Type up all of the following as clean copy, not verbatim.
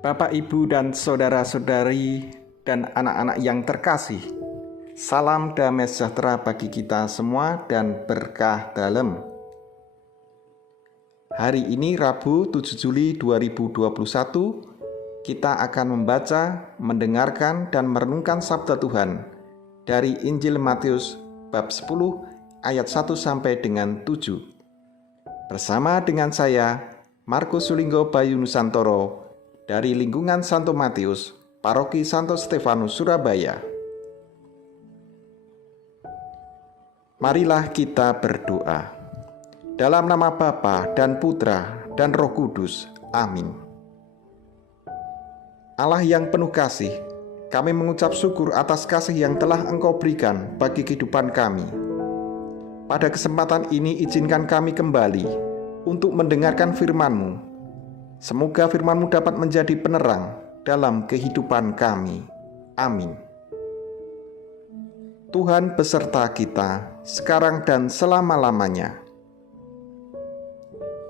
Bapak, Ibu, dan saudara-saudari, dan anak-anak yang terkasih, salam damai sejahtera bagi kita semua dan berkah dalam. Hari ini Rabu 7 Juli 2021, kita akan membaca, mendengarkan, dan merenungkan sabda Tuhan dari Injil Matius bab 10 ayat 1 sampai dengan 7. Bersama dengan saya, Markus Sulinggo Bayu Nusantoro, dari lingkungan Santo Matius, Paroki Santo Stefanus, Surabaya. Marilah kita berdoa. Dalam nama Bapa dan Putra dan Roh Kudus. Amin. Allah yang penuh kasih, kami mengucap syukur atas kasih yang telah Engkau berikan bagi kehidupan kami. Pada kesempatan ini izinkan kami kembali untuk mendengarkan firman-Mu. Semoga firman-Mu dapat menjadi penerang dalam kehidupan kami. Amin. Tuhan beserta kita, sekarang dan selama-lamanya.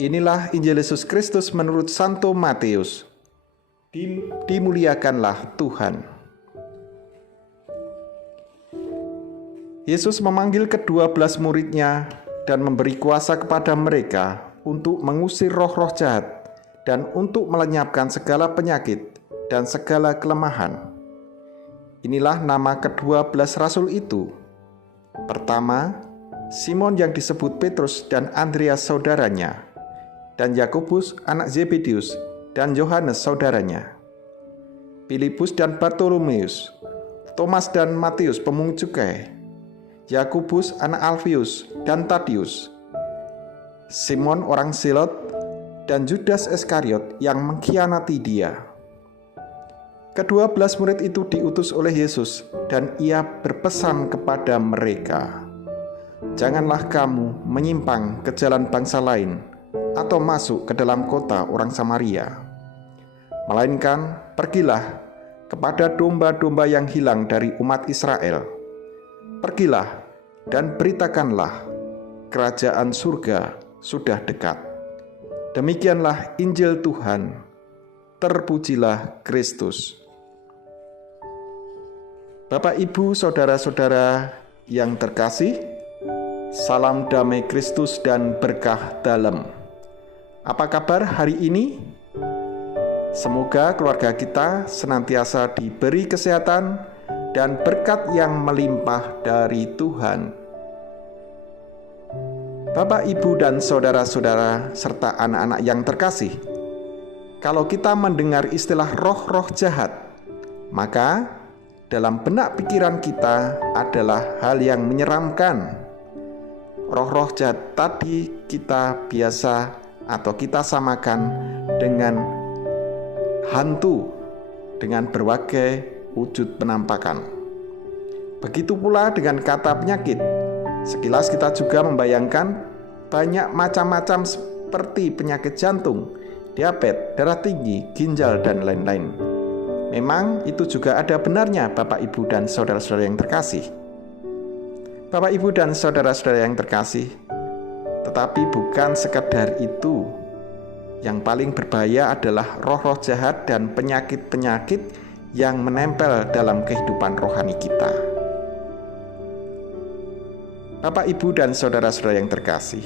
Inilah Injil Yesus Kristus menurut Santo Matius. Dimuliakanlah Tuhan. Yesus memanggil ke-12 murid-Nya dan memberi kuasa kepada mereka untuk mengusir roh-roh jahat dan untuk melenyapkan segala penyakit dan segala kelemahan. Inilah nama ke-12 rasul itu. Pertama, Simon yang disebut Petrus dan Andreas saudaranya, dan Yakobus anak Zebedius dan Yohanes saudaranya, Filipus dan Bartolomeus, Thomas dan Matius pemungut cukai, Yakobus anak Alfius dan Tadius, Simon orang Zelot, dan Judas Iskariot yang mengkhianati Dia. Ke-12 murid itu diutus oleh Yesus dan Ia berpesan kepada mereka, "Janganlah kamu menyimpang ke jalan bangsa lain atau masuk ke dalam kota orang Samaria. Melainkan pergilah kepada domba-domba yang hilang dari umat Israel. Pergilah dan beritakanlah, kerajaan surga sudah dekat." Demikianlah Injil Tuhan. Terpujilah Kristus. Bapak, Ibu, saudara-saudara yang terkasih, salam damai Kristus dan berkah dalam. Apa kabar hari ini? Semoga keluarga kita senantiasa diberi kesehatan dan berkat yang melimpah dari Tuhan. Bapak, Ibu, dan saudara-saudara, serta anak-anak yang terkasih, kalau kita mendengar istilah roh-roh jahat, maka dalam benak pikiran kita adalah hal yang menyeramkan. Roh-roh jahat tadi kita biasa atau kita samakan dengan hantu, dengan berbagai wujud penampakan. Begitu pula dengan kata penyakit. Sekilas kita juga membayangkan banyak macam-macam seperti penyakit jantung, diabetes, darah tinggi, ginjal, dan lain-lain. Memang itu juga ada benarnya, Bapak, Ibu, dan saudara-saudara yang terkasih. Bapak, Ibu, dan saudara-saudara yang terkasih, tetapi bukan sekadar itu. Yang paling berbahaya adalah roh-roh jahat dan penyakit-penyakit yang menempel dalam kehidupan rohani kita. Bapak, Ibu, dan saudara-saudara yang terkasih,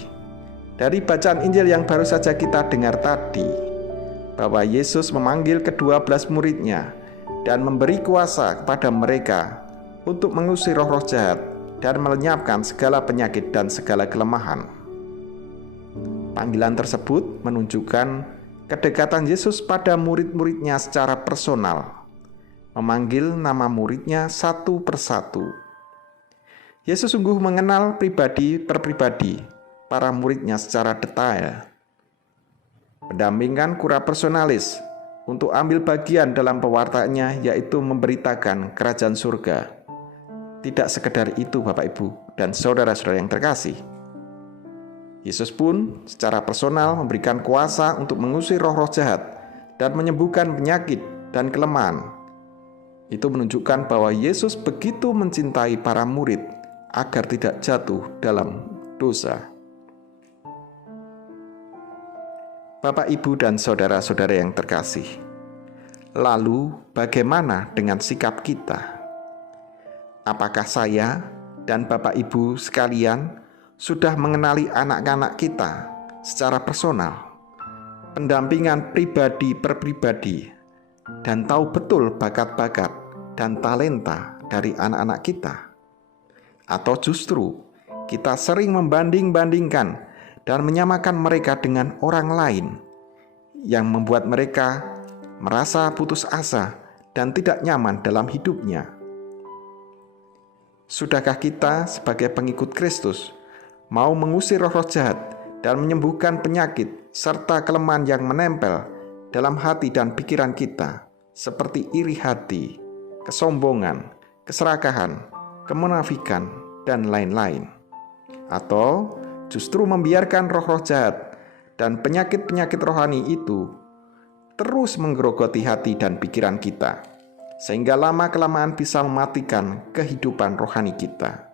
dari bacaan Injil yang baru saja kita dengar tadi, bahwa Yesus memanggil ke-12 murid-Nya dan memberi kuasa kepada mereka untuk mengusir roh-roh jahat dan melenyapkan segala penyakit dan segala kelemahan. Panggilan tersebut menunjukkan kedekatan Yesus pada murid-murid-Nya secara personal, memanggil nama murid-Nya satu persatu. Yesus sungguh mengenal pribadi per pribadi para murid-Nya secara detail. Pendampingan kura personalis untuk ambil bagian dalam pewartaannya, yaitu memberitakan kerajaan surga. Tidak sekedar itu, Bapak, Ibu, dan saudara-saudara yang terkasih. Yesus pun secara personal memberikan kuasa untuk mengusir roh-roh jahat dan menyembuhkan penyakit dan kelemahan. Itu menunjukkan bahwa Yesus begitu mencintai para murid agar tidak jatuh dalam dosa. Bapak, Ibu, dan saudara-saudara yang terkasih, Lalu, bagaimana dengan sikap kita? Apakah saya dan Bapak Ibu sekalian sudah mengenali anak-anak kita secara personal, pendampingan pribadi per pribadi, dan tahu betul bakat-bakat dan talenta dari anak-anak kita? Atau justru kita sering membanding-bandingkan dan menyamakan mereka dengan orang lain yang membuat mereka merasa putus asa dan tidak nyaman dalam hidupnya? Sudahkah kita sebagai pengikut Kristus mau mengusir roh-roh jahat dan menyembuhkan penyakit serta kelemahan yang menempel dalam hati dan pikiran kita, seperti iri hati, kesombongan, keserakahan, kemunafikan, dan lain-lain? Atau justru membiarkan roh-roh jahat dan penyakit-penyakit rohani itu terus menggerogoti hati dan pikiran kita, sehingga lama-kelamaan bisa mematikan kehidupan rohani kita?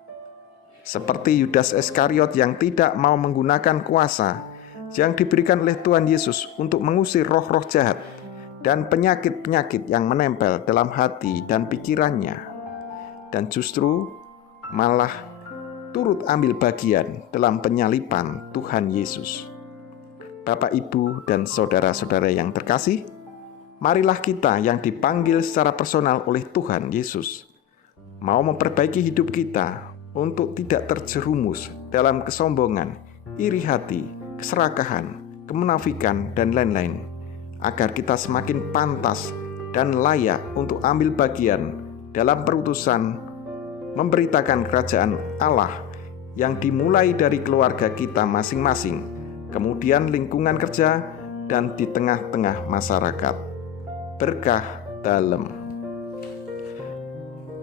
Seperti Yudas Iskariot yang tidak mau menggunakan kuasa yang diberikan oleh Tuhan Yesus untuk mengusir roh-roh jahat dan penyakit-penyakit yang menempel dalam hati dan pikirannya, dan justru malah turut ambil bagian dalam penyaliban Tuhan Yesus. Bapak, Ibu, dan saudara-saudara yang terkasih, marilah kita yang dipanggil secara personal oleh Tuhan Yesus mau memperbaiki hidup kita untuk tidak terjerumus dalam kesombongan, iri hati, keserakahan, kemunafikan, dan lain-lain, agar kita semakin pantas dan layak untuk ambil bagian dalam perutusan memberitakan kerajaan Allah yang dimulai dari keluarga kita masing-masing, kemudian lingkungan kerja, dan di tengah-tengah masyarakat. Berkah dalem.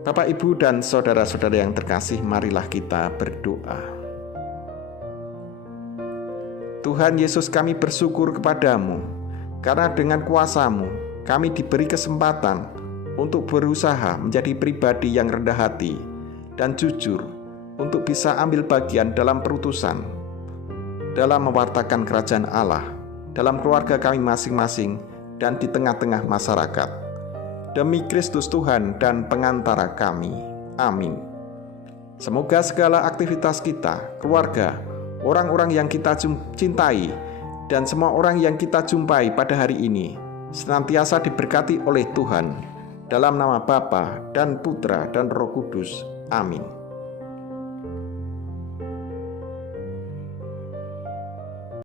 Bapak, Ibu, dan saudara-saudara yang terkasih, marilah kita berdoa. Tuhan Yesus, kami bersyukur kepadamu karena dengan kuasa-Mu kami diberi kesempatan untuk berusaha menjadi pribadi yang rendah hati dan jujur, untuk bisa ambil bagian dalam perutusan, dalam mewartakan kerajaan Allah, dalam keluarga kami masing-masing, dan di tengah-tengah masyarakat. Demi Kristus Tuhan dan pengantara kami. Amin. Semoga segala aktivitas kita, keluarga, orang-orang yang kita cintai, dan semua orang yang kita jumpai pada hari ini senantiasa diberkati oleh Tuhan, dalam nama Bapa dan Putra dan Roh Kudus. Amin.